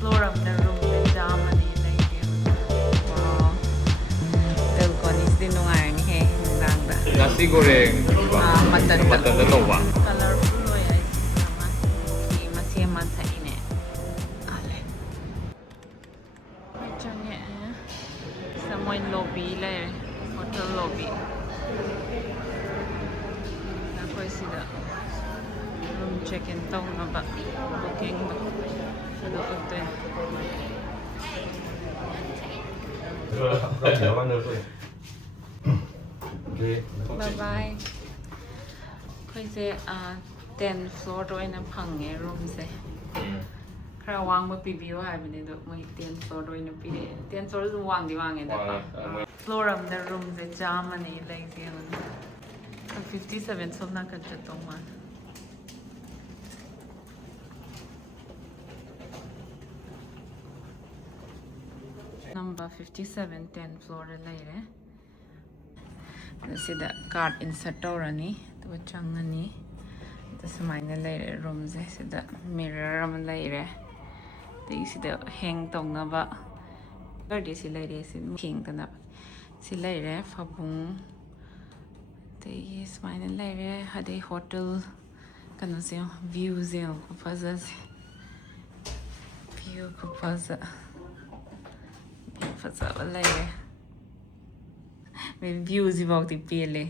floor of the room the Germany like wow balconies din nungairni he nungdangda nasi goreng matanda tawwa colorful oy ay sama si masema thaine ale change sa moi lobby le hotel lobby na koi sida room check-in tawna ba booking ba ado ute bye bye khoi se 10th floor ro ina phange room se khara wang ma pi biwa hai bane do moi 10th floor ro ina pi 10th floor du wang di wang da floor of the room se Germany like the 57 somna ka chatong man number 57 10th floor laire sida card insert tawrani to changani to samaina laire room se sida mirror am laire te sida hang tongnaba gardi si laire si king tana si laire fabung te samaina laire hade hotel kanu se view ze khufaja view khufaja fazaba laire me views about the pele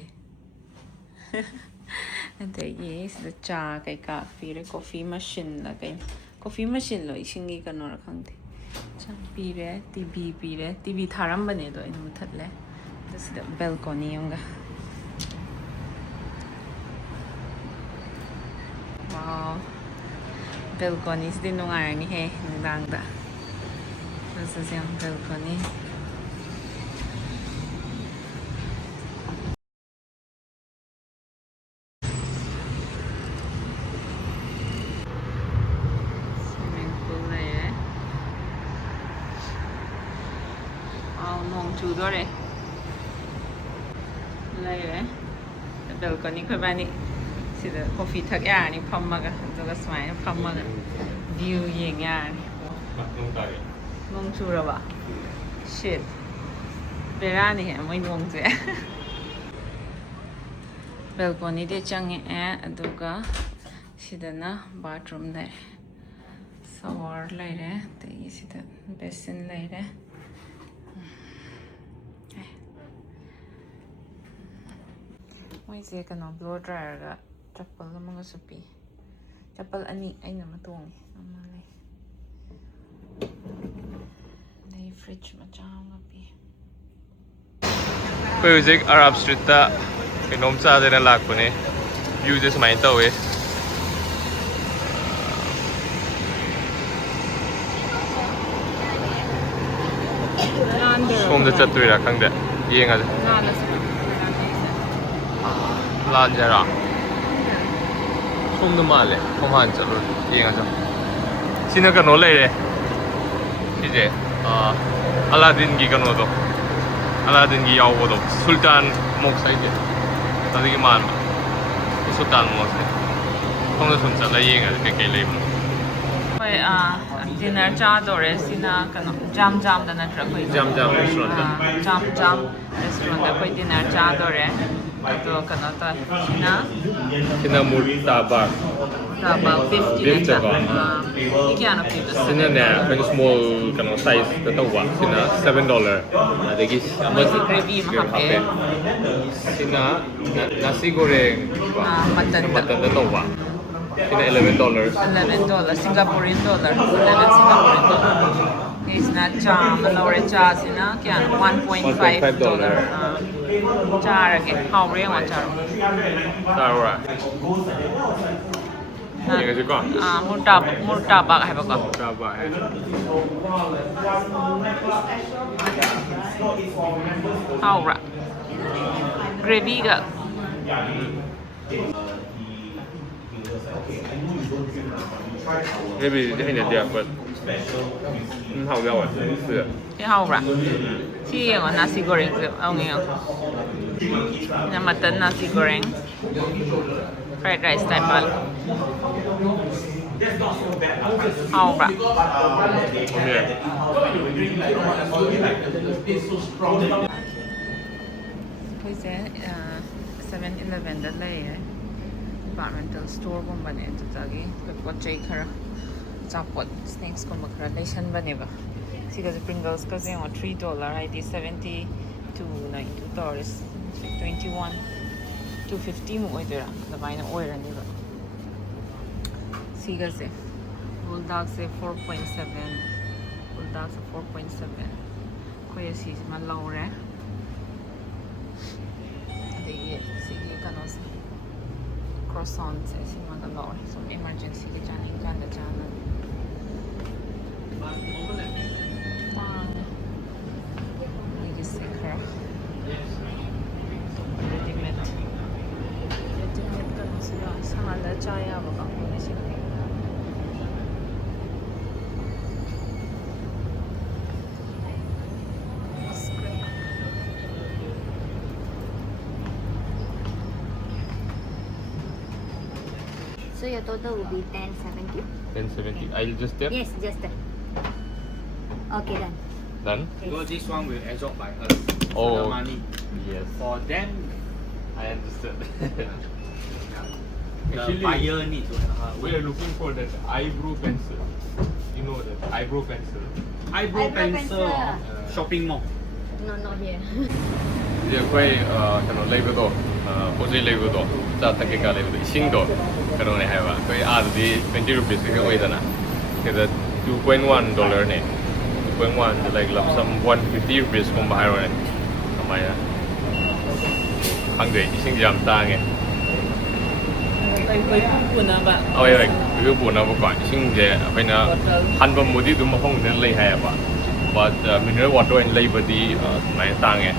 and yes the cha kai ka pire coffee machine la kai coffee machine lo isingi kanora khangde cha pire tv tharam bane do ina muthatle this the balcony yonga wow balconies din nungairni he nungdangda this is yung balcony Tudore laire balcony khoi bani sida coffee thak ya ni phammaga aduga smai phammaga view yeng ya ni nong chura ba shit berani he moi nong je balcony de change aduga sida na bathroom de shower laire te sida basin laire moise kano blow dryer ga chapal namanga supi chapal ani aina matongi ama lay fridge macha nga pi koi hojik Arab Street ta kainom cha dena lakpane view je smai tawe somda chattuira khangde yenga lan jara somda male koman chalo yenga ja sina kano laire ije Aladdin gi kano do Aladdin gi yawo do Sultan mok saide tadi gi man Sultan mok se somda sun chala yenga ke ke leib koi dinner cha dore sina kano jam da na tra koi jam restaurant restaurant da koi dinner cha dore to kano ta sina murtabak 50 na ikiano pito sina ne kan small kano size ta tawa sina $7 adagi gravy mahape sina nasi goreng matanda tawa sina $11 Singaporean dollar 11 Singaporean dollar is not loire cha sina kya $1.5 char ke how re wa char Sarwa ये कैसे कौन murtabak hai ba ko murtabak है how ra gravy ga ये भी很点点分好料啊是cái how ra chi yang nasi goreng se ông nghe na mutton nasi goreng fried rice type That's not so bad. How about? Okay. It's so strong. คือเจ๊7-Eleven ได้เลย departmental store กุมบันเนี่ยตัวกี้แบบว่าเจ๊ค่ะจับปด snacks กุมบันค่ะได้ชั้นบันเนี่ยบ่ที่ก็จะ Pringles ก็จะว่า$3 ไอ้ที่$72 $21 $250หมดเลยละแต่ไปเนี่ยโอ้ยรันนี่บ่ที่ก็จะ bulldog จะ4.7 bulldog จะ4.7ก็ยังสี่สิบมันlowเลยsige kanos croissant si Mangalore some emergency ke jane jana ये सिखा readymade kanos ya sala chaya baka kone si So your total will be 1070? 1070. I'll just tap. Yes, just that. Okay, done. Done. Because this one will absorb by us. Oh. For the money. Yes. For them, I understood. the buyer needs to We are looking for that eyebrow pencil. You know that eyebrow pencil. eyebrow Eyebrow pencil. pencil. Shopping mall. No, not here. ဒီခွဲကျွန်တော်လိုက်တော့ပိုစီလိုက်တော့စာတက်ကလေးလို့ရှင်းတော့ကျွန်တော်လည်းဟဲ့ပါခွဲအားဒီ20 rupees ကဝေးတယ်နာကဲ$2.1 နဲ့2.1 like lump sum 150 rupees ကိုမဟာရောနဲ့အမရ한국에ရှင်းကြမ်းတာငယ် ไปพูดนะบ่ เอาไว้คือปุ่นเอาก่อนရှင်းကြအဖေနာဟန်ဘမူဒီဒုမဟုတ်တယ်လေဟဲ့ပါ but mineral water and labor ဒီမိုင်းတာငယ်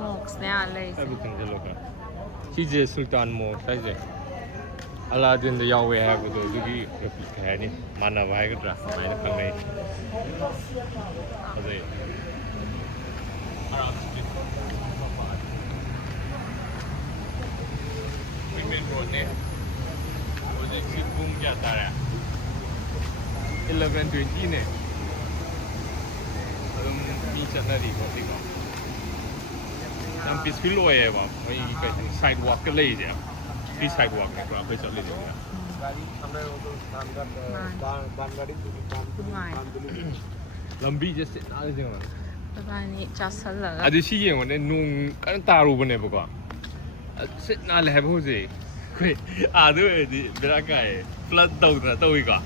Mox ne alay Everything they look at. She's a Sultan Mo, size. Aladdin the Yahweh have with the Dugi replica. Mana Vagra, Mana Kame. Women road name was a ship boom Yatara 11:20 name. Missionary was it? Nam peaceful way ba mai kai sidewalk ka lei ja pi sidewalk ne ko kai chale ja lambi je sit na le jang ประมาณนี้จัดสรรแล้ว adu shi yin wa ne nung kan ta ru ba ne ba ko sit na le ha ba ho se kai a do di bra kai flood dau na to wi ka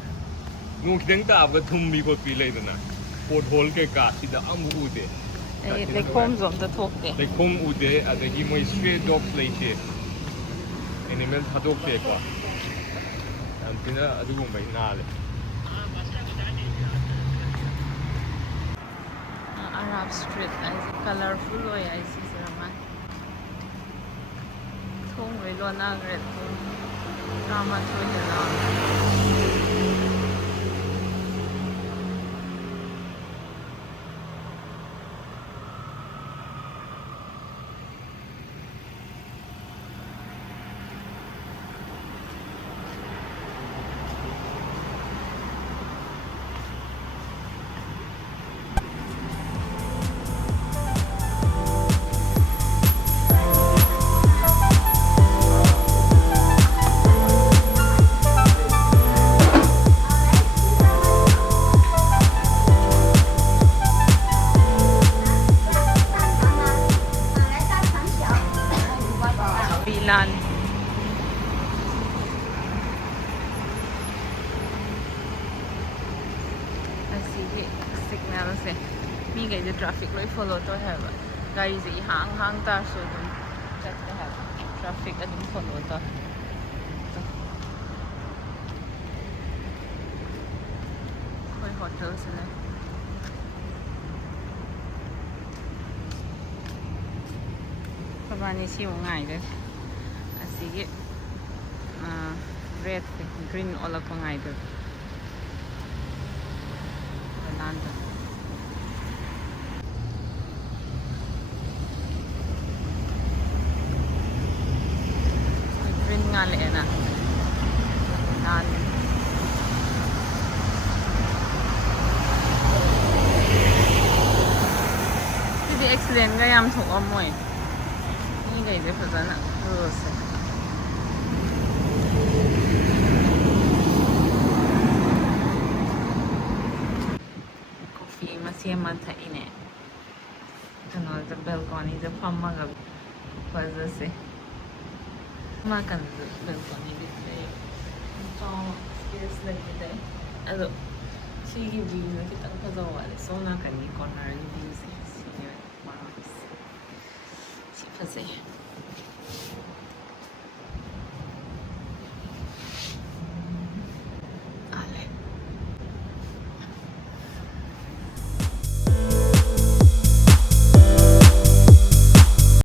nung kidang ta ba thum mi ko pi le na pot hole ke ka si da am u de เล็กโคมสมจะทุกเด็ก like kung ude adagi mo stray dogs like animal hadok te ko am tina adugo mai na le Arab street ay colorful way ay si naman thong way lo na red thong drama choy de la Bilan sige signal se mi gai de traffic loi follow to have gari ji hang tar so dum chat to have traffic adum follow to koi hotel se neประมาณนี้ชิวง่ายเลยsige red green ola ko nga ito Orlando green nga le na ꯂꯦꯟꯒ ꯌꯥꯝ ꯊꯣꯛꯑꯝꯃꯣꯏ ꯃꯤꯈꯩꯁꯦ ꯐꯖꯅ ꯔꯨꯜꯁꯦ coffee ꯑꯃ ꯁꯦꯝꯃ ꯊꯛꯏꯅꯦ ꯀꯩꯅꯣꯗ ꯕꯦꯜꯀꯣꯅꯤꯗ ꯐꯝꯃꯒ ꯐꯖꯁꯦ ꯅꯥꯀꯟꯗ ꯕꯦꯜꯀꯣꯅꯤꯗꯤ ꯂꯩ ꯆꯥꯎꯅ space ꯂꯩꯈꯤꯗꯦ ꯑꯗꯣ ꯁꯤꯒꯤ ꯚ꯭ꯌꯨꯁꯦ ꯈꯤꯇꯪ ꯐꯖꯕ ꯋꯥꯠꯂꯦ ꯁꯣꯝ ꯅꯥꯀꯟꯒꯤ ꯀꯣꯔꯅꯔꯒꯤ ꯚ꯭ꯌꯨꯁꯦ ꯁꯤꯅꯦ ꯄꯥꯝꯃꯤꯁꯦ ꯁꯤ ꯐꯖꯩ